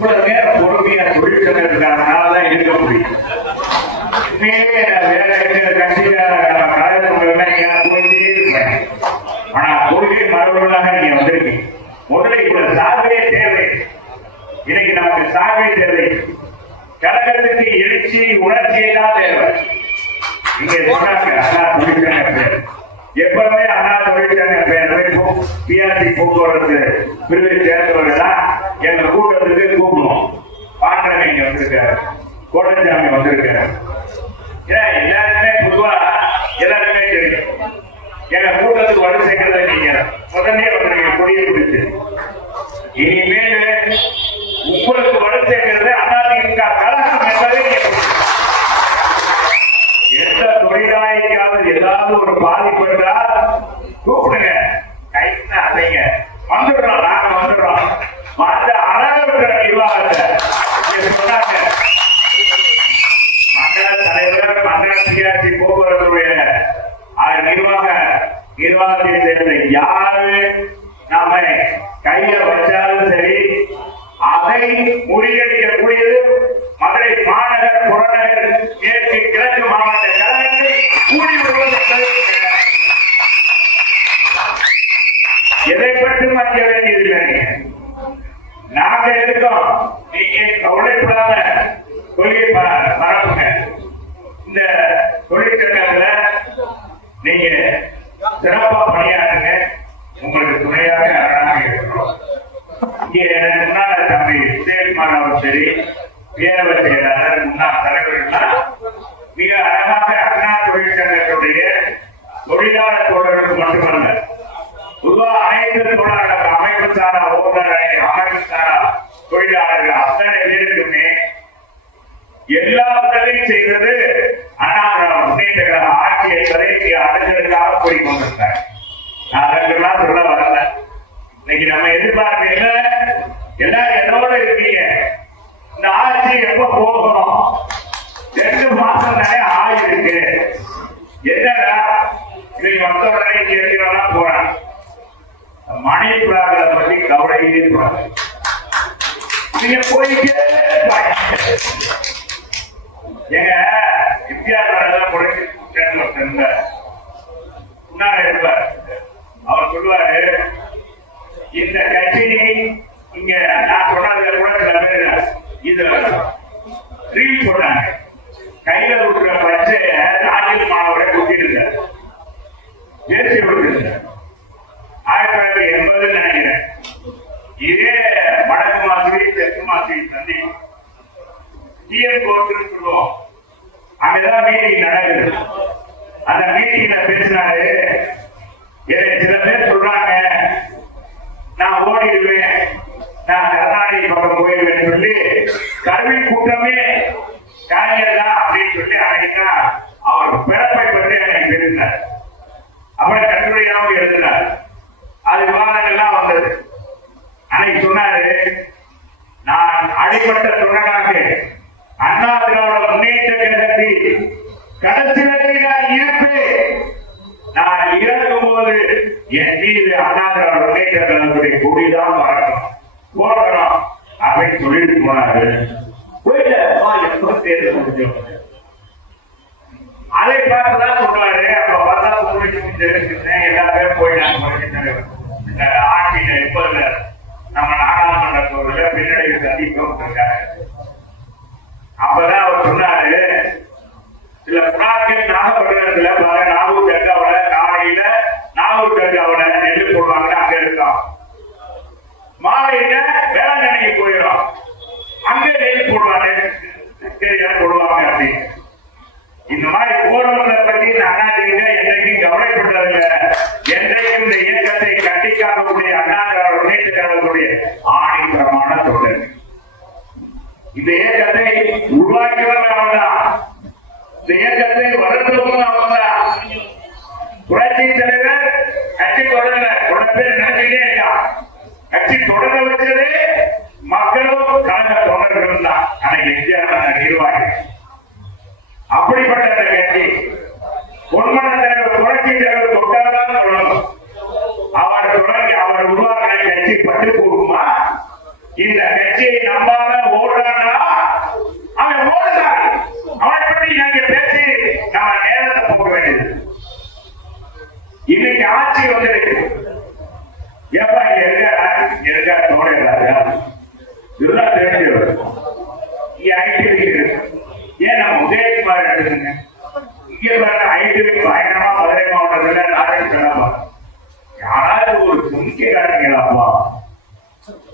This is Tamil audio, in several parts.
இவ்வளவு நேரம் பொறுமையா தொழிற்சங்கத்துக்காரனாலதான் இருக்க முடியும். வேற கட்சிக்கார போயிட்டே இருப்பேன். ஆனா கொள்கை மரபுகளாக நீங்க வந்திருக்கீங்க. முதல்ல இவ்வளவு சார்பே தேவை. இன்னைக்கு நமக்கு சார்பே தேவை. கழகத்துக்கு எழுச்சி உணர்ச்சியை தான் தேவை. இங்க சொன்னாங்க அண்ணா தொழிற்சங்க பேர். எப்பவுமே அண்ணா தொழிற்சங்க பேர் பிஆர்டி போக்குவரத்து பிரிவை சேர்ந்தவர்கள் எங்க கூட்டத்துக்கு கூப்பிடுவோம். பாண்டனை இங்க வந்திருக்காரு, கோட்டஞ்சாமி வந்திருக்காரு. எல்லாருமே பொதுவா எல்லாருமே தெரியும். எங்க கூட்டத்துக்கு வலு சேர்க்கிறத நீங்க முதல்ல வந்துருங்க கொடியை பிடிச்சு. இனிமேல் உங்களுக்கு வலு சேர்க்கிறது அதிமுக கழகம் என்பதை எந்த தொழிலாளிக்காவது ஏதாவது ஒரு பாதிப்பு என்றால் கூப்பிடுங்க, கைத்து அதைங்க வந்துடுறோம். நாங்க வந்துடுறோம். மற்ற அறவிட்ட நிர்வாகத்தை சொன்னாங்க. மண்டல தலைவர், மண்டல சிஆர்டி போக்குவரத்துடைய நிர்வாகத்தை சேர்ந்த யாரு நாம கையில வச்சாலும் சரி, அதை முறியடிக்கக்கூடியது மதுரை மாநகர், புறநகர், மேற்கு, கிழக்கு மாவட்ட கழகத்தை கூடி வருவதற்கு எதை பற்றி மற்ற வேண்டியதில்லை. நாங்க இருக்கோம். நீங்க உழைப்படாம கொள்கை பரப்புங்க. இந்த தொழிற்சங்கத்துல நீங்க சிறப்பா பணியாற்றுங்க. உங்களுக்கு துணையாக அரணாக இருக்கிறோம். இங்கே எனக்கு முன்னாள் தம்பி உதயகுமார் அவர் சரி, பேரவர் செயலாளர், முன்னாள் தலைவர்கள் மிக அழகாக அண்ணா தொழிற்சங்கத்துடைய தொழிலாளர் தோழருக்கு மட்டுமல்ல, பொதுவாக அனைத்து தொழிலாளர்கள் அமைப்பு சாரா ஓட்டுநர், அமைப்பு சாரா தொழிலாளர்கள் அத்தனை பேருக்குமே எல்லாத்தையும் செய்வது அண்ணா முன்னேற்ற கழக ஆட்சி என்பதை அடுத்ததுக்காக கூறிக்கொண்டிருந்தார். நான் அதற்கெல்லாம் சொல்ல வரல. இன்னைக்கு நம்ம எதிர்பார்ப்பு என்ன? எல்லாரும் என்னோட இருக்கீங்க. இந்த ஆட்சி எப்ப போகணும்? 2 மாசம் தானே ஆயிருக்கு. என்னடா இன்னைக்கு வந்த உடனே கேள்விலாம் போறாங்க. மணிப்புறாங்களை பத்தி கவலையே போறாங்க. நீங்க போயிட்டே எங்க வித்தியாசம் குறைச்சி முன்னாடி இருப்பார். அவர் சொல்லுவாரு, இந்த கட்சி இங்க நான் சொன்னதுல கூட சில பேர் இதுல ரீல் போட்டாங்க. கையில விட்டுற பச்சைய ராஜீவ் மாணவரை குத்திருந்த தேசிய விட்டுருந்த 1980 நினைக்கிறேன். இதே வடக்கு மாதிரி தெற்கு மாதிரி சந்தி டிஎம் கோர்ட்டு சொல்லுவோம். அங்கதான் மீட்டிங் நடக்குது. அந்த மீட்டிங்ல பேசினாரு, சில பேர் சொல்றாங்க நான் ஓடிடுவேன், நான் கர்நாடக பக்கம் போயிடுவேன் சொல்லி கல்வி கூட்டமே காரியதா அப்படின்னு சொல்லி அன்னைக்குதான் அவர் பிறப்பை பற்றி எனக்கு பேசினார். அவரை கட்டுரையாகவும் எழுதினார். அது விவாதங்கள்லாம் வந்தது. அன்னைக்கு சொன்னாரு, நான் அடிப்பட்ட தொண்டனாக அண்ணா திராவிட முன்னேற்ற கழகத்தில் கடைசி வரை நான் இருப்பேன். நான் இறக்கும் போது என் மீது அண்ணா திராவிட முன்னேற்ற கழகத்துடைய கொடிதான் வரணும், போடணும் அப்படின்னு சொல்லிட்டு போனாரு. எப்ப தேர்தல் முடிஞ்சோம் அதை பார்த்துதான் சொல்றாரு. அப்ப பார்த்தா தெரிஞ்சுட்டேன். எல்லா பேரும் போயிட்டாங்க. இந்த ஆட்சியில எப்ப நம்ம நாடாளுமன்ற தேர்தல பின்னடைவு சந்திக்கும் இருக்காரு. அப்பதான் அவர் சொன்னாரு, சில புறாக்கள் நாகப்பட்டினத்துல நாகூர் கங்காவோட காலையில நாகூர் கங்காவோட நெல் போடுவாங்க, அங்க இருக்கோம். மாலையில வேளாங்கண்ணிக்கு போயிடும், அங்க நெல் போடுவாங்க, போடுவாங்க அப்படின்னு. இந்த மாதிரி போறவங்களை பத்தி அண்ணாதிமுக என்றைக்கும் கவலைப்படுறதில்லை. என்றைக்கும் இந்த இயக்கத்தை கட்டிக்காக்கக்கூடிய அண்ணா திராவிட முன்னேற்ற கழகத்துடைய ஆணித்தரமான தொண்டர். இந்த இயக்கத்தை உருவாக்கியவர்கள் அவன்தான். இந்த இயக்கத்தை வளர்ந்தவங்க அவன்தான். புரட்சி தலைவர் கட்சி தொடங்கல, உட பேர் நினைச்சுட்டே இருக்கான். கட்சி தொடங்க வச்சதே மக்களும் கழக தொண்டர்கள் தான். அன்னைக்கு எம்ஜிஆர் நிர்வாகி. அப்படிப்பட்ட அந்த கட்சி பொன்மன தலைவர் புரட்சி தலைவர் தொட்டால்தான் சொல்லணும். அவர் தொடங்கி அவர் உருவாக்கின கட்சி பட்டு போகுமா? இந்த கட்சியை நம்பாத ஐடி ஏன் நம்ம உதயகுமார் எடுத்துங்க இங்க பாருங்க ஐடி பயங்கரமா மதுரை மாவட்டத்துல நாராயண யாராவது ஒரு துணிக்கிறாங்களா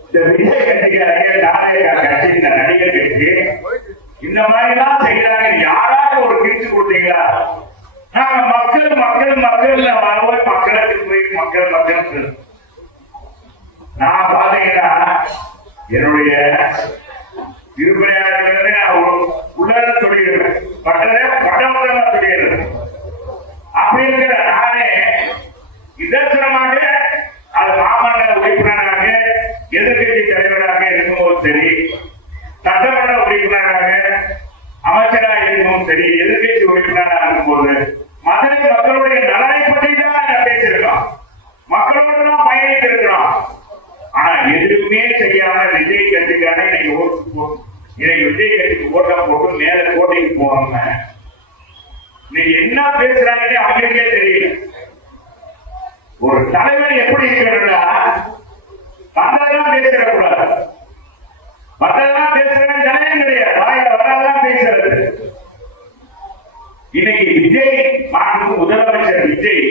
இந்த விஜய் கட்சிக்காரங்க நாராயண கட்சி இந்த நடிகர் கட்சி இந்த மாதிரி எல்லாம் செய்யறாங்க யாராவது ஒரு பிரிச்சு கொடுத்தீங்களா நாங்க மக்கள் மக்கள் மக்கள் வருவோம் மக்களுக்கு போய் மக்கள் மக்கள் நான் பாத்தீங்கன்னா என்னுடைய விற்பனையாளர்கள் நான் உள்ளத சொல்லிடுறேன் பட்டதே பட்டமரமா சொல்லிடுறேன் அப்படி இருக்கிற நானே இதர்சனமாக அது மாமன்ற உறுப்பினராக எதிர்கட்சி தலைவராக இருக்கும்போது சரி சட்டமன்ற உறுப்பினராக அமைச்சராக இருக்கும்போது சரி எதிர்கட்சி உறுப்பினராக இருக்கும்போது மதுரை மக்களுடைய நலனை பற்றி தான் பேசியிருக்கோம் மக்களோடு தான் பயணித்திருக்கிறோம் ஆனா எதுவுமே செய்யாம விஜய் கட்சிக்கான இன்னைக்கு விஜய் கட்சிக்கு ஓட்டம் போட்டு மேல கோட்டைக்கு போவாங்க நீங்க என்ன பேசுறாங்கன்னு அவங்களுக்கே தெரியல ஒரு தலைவர் எப்படி இருக்கிறதா வந்ததெல்லாம் பேசிடக்கூடாது வந்ததெல்லாம் பேசுறது ஜனமே கிடையாது வாயில வராதான் பேசுறது இன்னைக்கு விஜய் முதலமைச்சர் விஜய்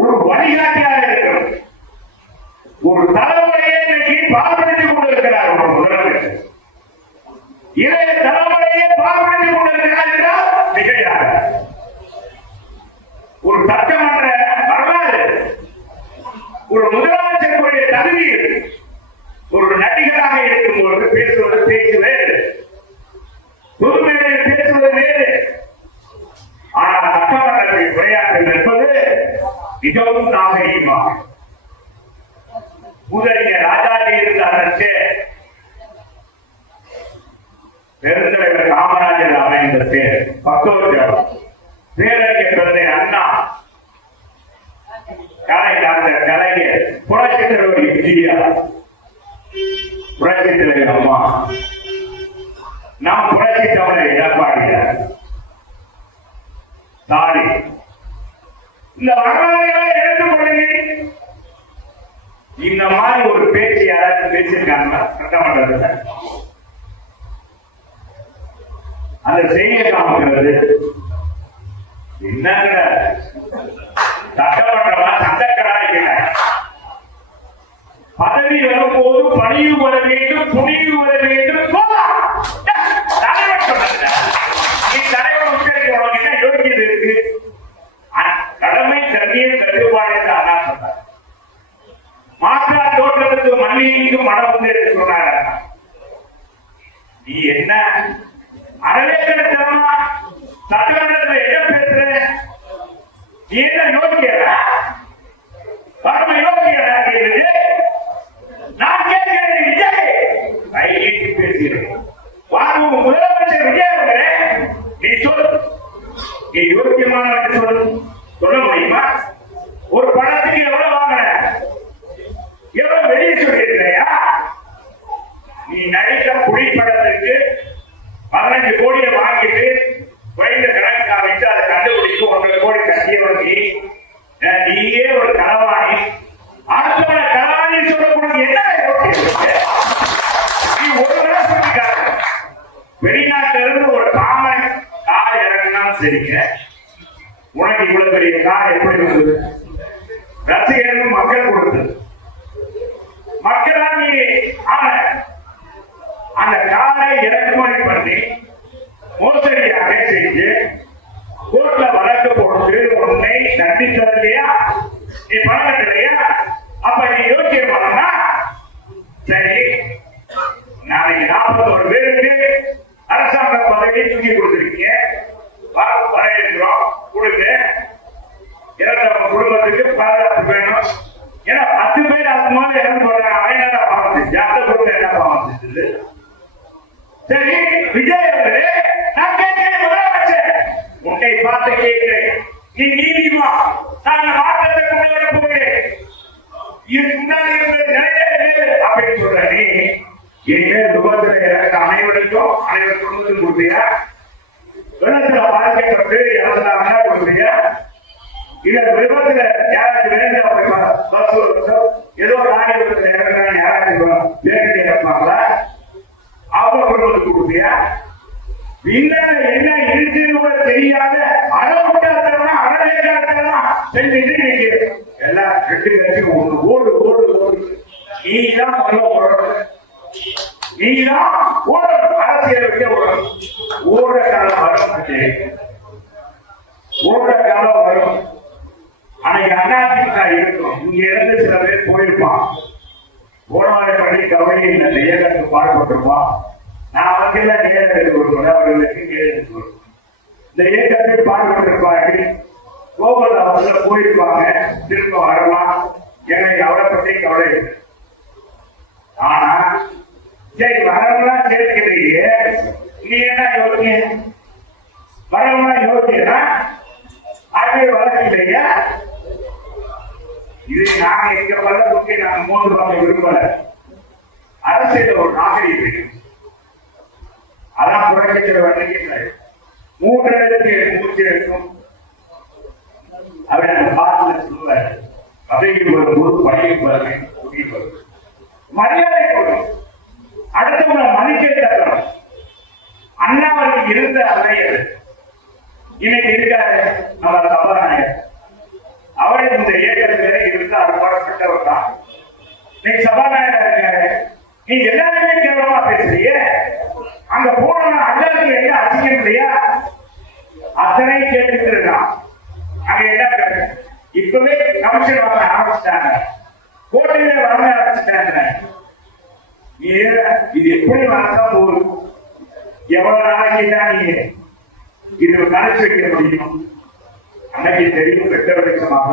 ஒரு வழிகாட்டியாக இருக்கிறது ஒரு தலைமுறையை இன்னைக்கு பாதுகாத்துக் கொண்டிருக்கிறார் ஒரு முதலமைச்சர் இளைய தலைமுறையை பாதுகாத்துக் கொண்டிருக்கிறார் என்றால் மிகையாக ஒரு சட்டமன்ற வரலாறு ஒரு முதலமைச்சருடைய தகுதியில் ஒரு நடிகராக இருக்கும்போது பேசுவது பேச்சு வேறு பொதுமையில் பேசுவது வேறு ஆனால் சட்டமன்றத்தில் உரையாற்றல் என்பது மிகவும் நாகரீகமாக முதலிய ராஜாஜி இருந்த அதற்கு பெருந்தலைவர் காமராஜர் அமைந்த பேர் பத்தோர் பேரறிஞர் பிறந்த அண்ணா கலைஞர் புரட்சி தலைவர் விஜயா புரட்சி தலைவர் அம்மா நாம் புரட்சி தமிழர் எடப்பாடியார் தாடி இந்த வரலாறுகளை எடுத்துக்கொள்ளுங்க இந்த மாதிரி ஒரு பேச்சு யாராவது பேசியிருக்காங்களா சட்டமன்றத்தில் அந்த செய்தியை காமிக்கிறது என்னங்க சட்டமன்றமா சந்தக்கராக பதவி வரும்போது பணிவு வர வேண்டும் துணிவு வர வேண்டும் தலைவர் சொன்ன நீ தலைவர் உனக்கு என்ன யோகியது இருக்கு கடமை கண்ணியம் கட்டுப்பாடு அதான் சொன்னார் மாற்றா தோற்றத்துக்கு மல்லிகைக்கு மனம் வந்து என்று சொன்னார் நீ என்ன அரவேக்கமா சட்டமன்றத்தில் என்ன பேசுற நீ என்ன யோகிக்கிற பரம யோகிக்கிற நான் கேட்கிறேன் விஜய் கையிட்டு பேசுகிறேன் வாங்க முதலமைச்சர் விஜய் அவர்களே நீ சொல் நீ யோக்கியமான சொல்ல முடியுமா ஒரு பணத்துக்கு எவ்வளவு வாங்குற எவ்வளவு வெளியே சொல்லியிருக்கிறையா நீ நடித்த புலிப்படத்திற்கு 15 கோடியை வாங்கிட்டு குறைந்த கணக்கு அமைச்சு அதை கண்டுபிடிச்சு 1 கோடி கட்டிய வாங்கி நீயே ஒரு களவாணி அடுத்த களவாணி சொல்லக்கூடிய என்ன நீ ஒரு சொல்லிக்கார வெளிநாட்டில இருந்து ஒரு காமன் கார் இறங்கினாலும் சரிங்க உனக்கு இவ்வளவு பெரிய கார் எப்படி வந்தது ரசிகர்கள் மக்கள் கொடுத்தது மக்களா நீ அந்த காரை இறக்குமதி பண்ணி மோசடியாக செஞ்சு கோர்ட்ல வழக்கு போட்டு உன்னை தண்டித்தது இல்லையா நீ பணம் இல்லையா அப்ப நீ யோசிக்க பண்ணா சரி நாளைக்கு 41 பேருக்கு அரசாங்க பதவியை தூக்கி கொடுத்துருக்கீங்க வரவேற்கிறோம் கொடுங்க இறந்தவங்க குடும்பத்துக்கு பாதுகாப்பு வேணும் ஏன்னா 10 பேர் அது மாதிரி இறந்து போறாங்க அவன் என்ன பாவம் செஞ்சு அந்த குடும்பம் என்ன பாவம் செஞ்சது சரி விஜய் அவர்களே நான் கேட்கிறேன் முதலமைச்சர் உன்னை பார்த்து கேட்கிறேன் நீ நீதிமா நான் மாற்றத்தை கொண்டு வர போகிறேன் இதுக்கு முன்னாடி இருந்த நிலையில அப்படின்னு சொல்ற நீ என்ன விபத்துல எனக்கு அனைவருக்கும் குடும்பத்துக்கு கொடுத்தியா வெள்ளத்துல பாதிக்கப்பட்டு இறந்தாங்க கொடுத்தியா இல்ல விபத்துல யாராச்சும் வேண்டிய பஸ் ஏதோ ராஜபுரத்தில் இறங்குறாங்க யாராச்சும் வேண்டி இறப்பாங்களா அவங்க கொடுப்பியா? விஞ்ஞான என்ன இருக்குன்னு கூட தெரியாத அறமுட்டாத்தனமா அறவேக்காத்தனமா செஞ்சுட்டு நீங்க எல்லாம் ரெண்டு கட்சி ஒண்ணு ஓடு ஓடு ஓடு. நீதான் முதல்ல ஓடணும், நீதான் ஓடணும், அரசியலுக்கே ஓடணும். ஓட காலம் வரும், ஓட காலம் வரும். அன்னைக்கு அதிமுக இருக்கும், இங்க இருந்து சில பேர் போயிருப்பான். போனவரை பள்ளி கவலை இல்லை, இயக்கத்துக்கு பாடுபட்டிருப்பான். நான் அவங்கெல்லாம் நேரத்துக்கு கொடுக்கணும், அவர்களுக்கு நேரத்துக்கு கொடுக்கணும். இந்த இயக்கத்தை பாடுபட்டிருப்பார்கள், கோபுரம் அவர்கள் போயிருப்பாங்க, திரும்ப வரலாம். எனக்கு அவரை பற்றி கவலை இல்லை. ஆனா சரி வரவெல்லாம் சேர்க்கிறீங்க, நீ என்ன யோசிக்க? வரவெல்லாம் யோசிக்கிறா அதே வளர்ச்சியா? இது நாங்க எங்க பலருக்கு நாங்க 3 பங்கு விரும்பல. அரசியல் ஒரு நாகரீகம், அதான் புரட்சிக்கிற வண்டிகள் 3 இடத்துக்கு மூச்சு இருக்கும். அவன் அந்த பாட்டில் சொல்லுவார், அவைக்கு ஒரு பணிக்கு வருவேன், மரியாதை கொடுக்கும், அடுத்தவங்க மதிக்க தரணும். அண்ணாவுக்கு இருந்த அவையது இன்னைக்கு இருக்காரு நம்ம சபாநாயகர். அவரை இந்த இயக்கத்திலே இருந்து அறுபடப்பட்டவர் தான். நீங்க சபாநாயகர் இருக்காரு, நீ எல்லாருமே கேவலமா பேசுறீங்க. அங்க போன அண்ணாவுக்கு என்ன அசிங்கம் இல்லையா? அத்தனை கேட்டுட்டு இருக்கான். அங்க என்ன இப்பவே கமிஷன் வாங்க ஆரம்பிச்சிட்டாங்க, கோட்டையில வர ஆரம்பிச்சிட்டாங்க. இது எப்படி வரதான் போகும்? எவ்வளவு நாளைக்கு தான் நீங்க இது கணக்கு வைக்க முடியும்? அன்னைக்கு தெரியும் பெற்றவர்களுமாக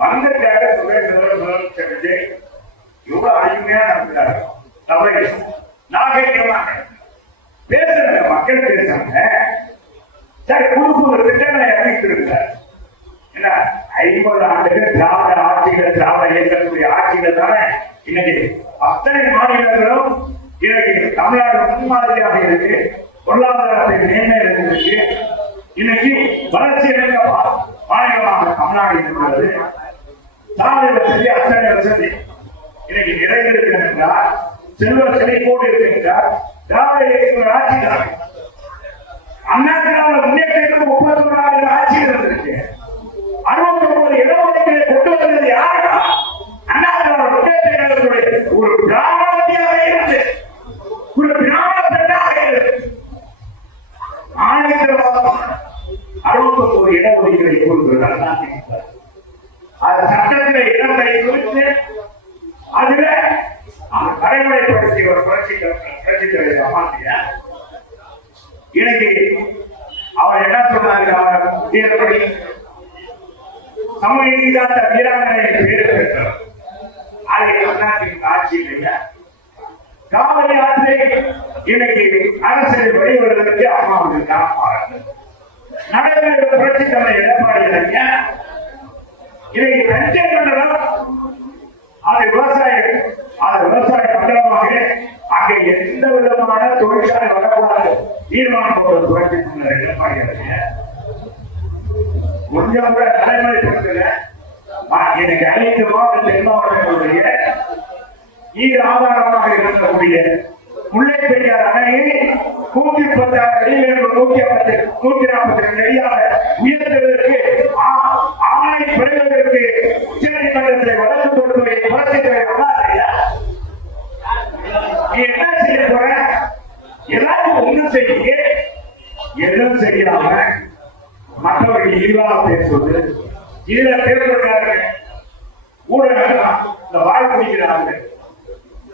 வந்ததுக்காக முதலமைச்சர் எவ்வளவு அருமையா நடத்துறாரு. தவறை நாகரிகமாக பேசுறாங்க, மக்கள் பேசுறாங்க. சரி, புது புது திட்டங்களை அறிவித்திருக்கிறார். என்ன 50 ஆண்டுகள் திராவிட ஆட்சிகள், திராவிட இயக்கக்கூடிய ஆட்சிகள் தானே இன்னைக்கு அத்தனை மாநிலங்களும் இன்னைக்கு தமிழ்நாடு முன்மாதிரியாக இருக்கு. பொருளாதாரத்தை மேன்மையாக இருக்கு. இன்னைக்கு வளர்ச்சி அடைந்த மாநிலமாக தமிழ்நாடு இருக்கிறது. சாலை வசதி, அத்தனை வசதி இன்னைக்கு நிறைந்திருக்கிறார். செல்வ செழிப்போடு இருக்கின்றார். திராவிட இயக்கங்கள் ஆட்சி தான். அண்ணா திராவிட முன்னேற்றத்துக்கு 31 ஆட்சி இருந்திருக்கு. 69 இடஒதுக்கீடு கொண்டு வந்தது யாரா? அண்ணா திராவிட முன்னேற்றங்களுடைய ஒரு பிராமணியாக இருந்து, ஒரு பிராமண பெண்ணாக இருந்து 69 இடஒதுக்கீடை கொடுக்கிறார். அது சட்டத்தில் இடத்தை குறித்து அதுல வரைமுறைப்படுத்தி ஒரு புரட்சி தலைவர் அம்மாத்தியா இன்னைக்கு அவர் என்ன சொன்னாங்க? அவர் சமூக நீதிக்காக வீராங்கனை பேர் பெற்றார். அது ஆட்சி இல்லையா? காவிரி ஆற்றை இன்னைக்கு அரசியல் வெளிவருவதற்கு அம்மாவுக்கு நடைபெற்ற புரட்சி தலைவர் எடப்பாடி இல்லையா? இன்னைக்கு பஞ்சம் மண்டலம் அது விவசாய மண்டலமாக அங்கே எந்த விதமான தொழிற்சாலை வரக்கூடாது தீர்மானம் போட புரட்சி தலைவர் எடப்பாடி இல்லையா? கொஞ்சம் கூட நடைமுறைப்படுத்தல. எனக்கு அனைத்து மாவட்ட தென்மாவட்டங்களுடைய நீர் ஆதாரமாக இருக்கக்கூடிய முல்லை பெரியார் அணையை 110 அடியிலிருந்து 140 அடியாக உயர்த்துவதற்கு ஆணை பெறுவதற்கு உச்சநீதிமன்றத்தை வழக்கு கொடுப்பதை புரட்சி நீ என்ன செய்ய போற? எல்லாருக்கும் ஒன்றும் செய்ய எதுவும் செய்யாம மற்றவர்கள் இழிவாக பேசுவது, இதுல பேசுறாங்க. ஊடகங்கள் இந்த வாழ் பிடிக்கிறாங்க.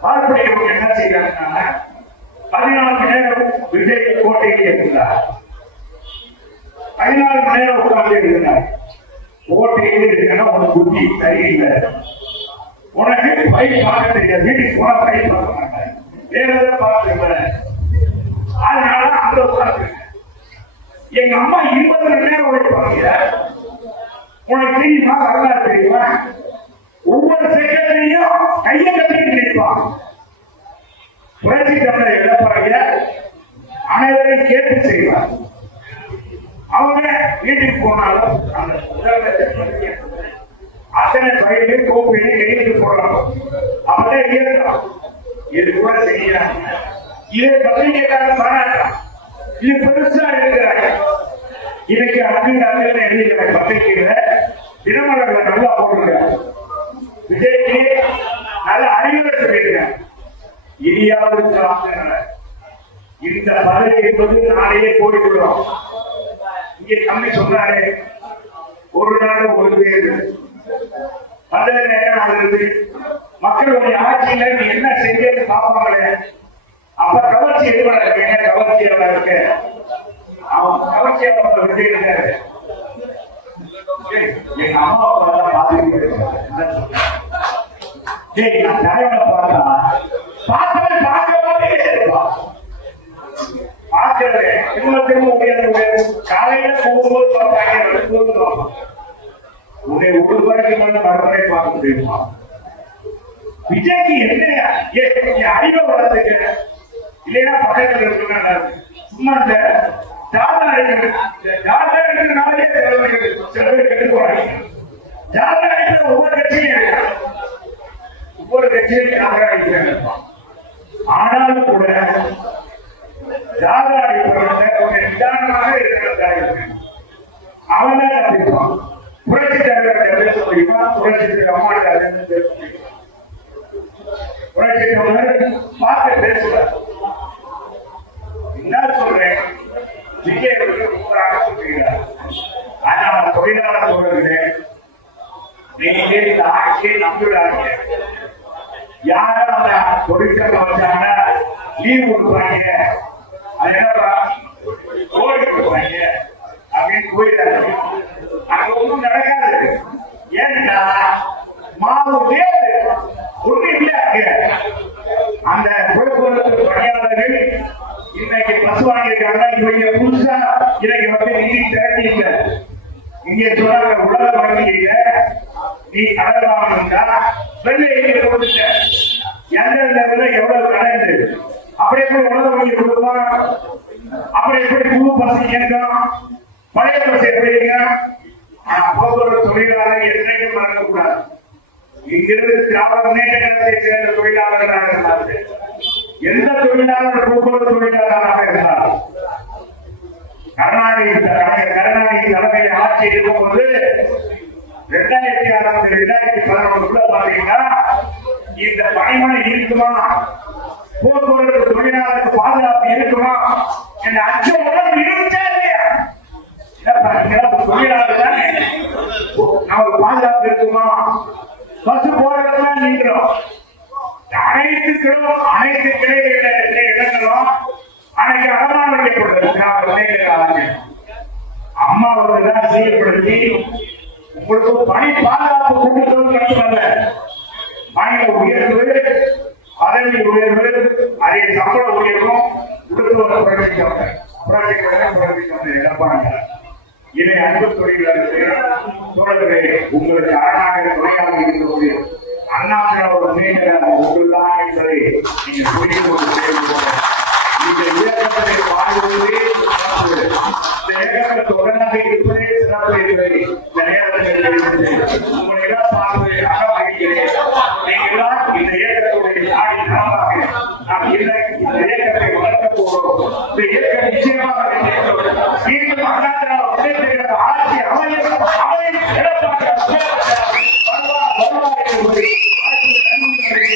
வாழ் பிடிக்கிறவங்க என்ன செய்யறாங்க? 14 மணி நேரம் விஜய் கோட்டைக்கு இருக்கிறார். 14 மணி நேரம் உட்கார்ந்து இருக்கிறார். கோட்டையில் இருக்கணும். உனக்கு புத்தி சரியில்லை, உனக்கு பயிர் பார்க்க தெரியாது, வீட்டுக்கு போன பயிர் பார்க்க மாட்டாங்க, வேற எதாவது பார்க்க. அதனால அந்த உட்கார்ந்து எங்க அம்மா 20 மணி நேரம் உழைப்பாங்க. உனக்கு தெரியுமா? வரலாறு தெரியுமா? ஒவ்வொரு செகண்டையும் கையை கட்டிட்டு நிற்பான். புரட்சி தமிழர் எடப்பாடி அனைவரையும் கேட்டு செய்வார். அவங்க வீட்டுக்கு போனாலும் அந்த முதலமைச்சர் அத்தனை பயிரையும் கோப்பையும் எழுதி போடலாம். அப்பதான் இயக்கலாம். இது கூட செய்யறாங்க. இதை பத்திரிகைக்காரன் பாராட்டான். இது பெருசா இருக்கிறாங்க. இன்னைக்கு அங்கு எழுதிக்கிற பத்திரிகையில தினமலர்களை நல்லா போட்டிருக்காங்க. விஜய்க்கு நல்ல அறிவுரை சொல்லியிருக்காங்க. இனியாவது இந்த பதவி என்பது நாளையே கோடி விடுறோம். இங்கே தம்பி சொன்னாரு, ஒரு நாடு ஒரு பேரு பதவி மக்களுடைய ஆட்சியில நீ என்ன செஞ்சு பார்ப்பாங்களே. அப்ப கவர்ச்சி எதுவா இருக்கு? என்ன கவர்ச்சி எவ்வளவு இருக்கு? அவன் கவர்ச்சியா இருக்காரு. எங்க அம்மா அப்பா பாத்துக்கிட்டு நான் தலைவனை பார்த்தா பார்க்கவே திரும்ப உயர்ந்து காலையில போகும்போது பார்ப்பாங்க. உன்னை ஒரு வரைக்கும் மறுமுறை பார்க்க முடியுமா? விஜய்க்கு என்ன அறிவை வளர்த்துக்க இல்லைன்னா பக்கத்தில் இருக்குன்னா சும்மா இந்த ஜாதா எடுக்கிறனாலே சில பேர் கெட்டு போறாங்க. ஜாதா எடுக்கிற ஒவ்வொரு கட்சியும் ஜாதா அடிக்கிறாங்க. ஆனாலும் கூட ஜாதா அடிப்பவர்கள் கொஞ்சம் நிதானமாக இருக்கிறதா அவன் தான் அப்படிப்பான். புரட்சி தலைவர் பேச முடியுமா? புரட்சி அம்மாட்ட பேச முடியுமா? புரட்சி தலைவர் பார்த்து பேசுவார். என்ன சொல்றேன், விஜய் ரொம்ப சொல்லுகிறார். ஆனா தொழிலாளர் சொல்றேன், நீங்க இந்த ஆட்சியை நம்பிவிடாதீங்க. யாரும் அந்த தொழிற்சங்க வச்சாங்க லீவ் கொடுப்பாங்க, அது என்னப்பா கோடி கொடுப்பாங்க அப்படின்னு போயிடாது. அங்க ஒன்றும் நடக்காது. ஏன்னா மாவு ஒண்ணு இல்ல. அந்த போக்குவரத்து பணியாளர்கள் இன்னைக்கு பஸ் வாங்கியிருக்காங்க. இவங்க புதுசா இன்னைக்கு வந்து நிதி திரட்டி இல்லை. இங்க சொன்னாங்க உலக வங்கியில நீ கடன் வாங்கணும்னா வெள்ளை கொடுத்துட்ட எந்த எவ்வளவு கடன் அப்படியே போய் உலக வங்கி கொடுப்பான். அப்படி எப்படி புது பஸ் இயக்கம் பழைய பஸ் எப்படிங்க? போக்குவரத்து தொழிலாளர் என்றைக்கும் மறக்கக்கூடாது. இங்கிருந்து திராவிட முன்னேற்ற கழகத்தை சேர்ந்த தொழிலாளர்களாக இருந்தார்கள். எந்த தொழிலாளர் போக்குவரத்து தொழிலாளராக இருந்தார்? கருணாநிதி தலைமையில் ஆட்சி இருக்கும்போது 2006 2011 பாத்தீங்கன்னா இந்த பணிமனை இருக்குமா, போக்குவரத்து தொழிலாளருக்கு பாதுகாப்பு இருக்குமா என்ற அச்சம் இருந்துச்சா இல்லையா? தொழிலாளர் தானே நமக்கு பாதுகாப்பு இருக்குமா? பஸ் போறதெல்லாம் நின்றோம். அனைத்து இடங்களும் அன்னைக்கு அடமான வைக்கப்பட்டது. அம்மா அவர்கள் செய்யப்படுத்தி உங்களுக்கு பணி பாதுகாப்பு கூட்டுறது மட்டுமல்ல, பணி உயர்வு, பதவி உயர்வு, அதே சம்பள உயர்வும் எடப்பாடி. இதை அன்பு தொழிலாளர்களே, உங்களுக்கு அரணாக துணையாக இருக்கக்கூடிய அண்ணாதிராவிட முன்னேற்ற ஒன்றுதான் என்பதை நீங்க புரிந்து கொண்டு இந்த இயக்கத்தை வாழ்வதே இந்த இயக்கத்தை தொடர்ந்து இருப்பதே சிறப்பு என்பதை இந்த நேரத்தில் உங்களெல்லாம் பார்வையாக மகிழ்கிறேன். நீங்கள்தான் இந்த இயக்கத்துடைய நாடி நலமாக நாம் இந்த இயக்கத்தை வளர்க்க போகிறோம். இந்த இயக்கம் நிச்சயமாக